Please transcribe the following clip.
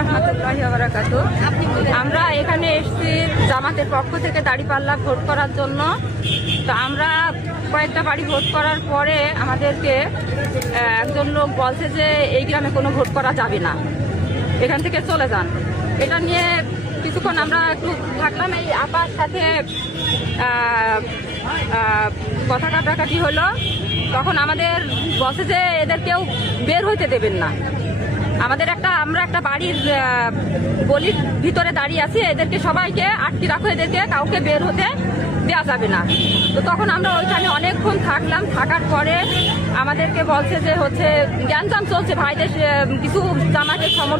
রাহমাতুল্লাহি ওয়া বারাকাতুহু। আমরা এখানে এসেছি জামাতের পক্ষ থেকে দাঁড়িপাল্লা ভোট করার জন্য। তো আমরা কয়েকটা বাড়ি ভোট করার পরে আমাদেরকে একজন লোক বলছে যে এই গ্রামে কোনো ভোট করা যাবে না, এখান থেকে চলে যান। এটা নিয়ে কিছুক্ষণ আমরা একটু থাকলাম, এই আপার সাথে কথা কাটাকাটি হলো। তখন আমাদের বসে যে এদের কেউ বের হইতে দেবেন না। আমরা একটা বাড়ির গলির ভিতরে দাঁড়িয়ে আছি, এদেরকে সবাইকে আটকে রাখো, এদেরকে কাউকে বের হতে দেওয়া যাবে না। তো তখন আমরা ওইখানে অনেকক্ষণ থাকলাম। থাকার পরে আমাদেরকে বলছে যে গ্যাঞ্জাম চলছে, ভাইদের কিছু জামাতের সমর্থন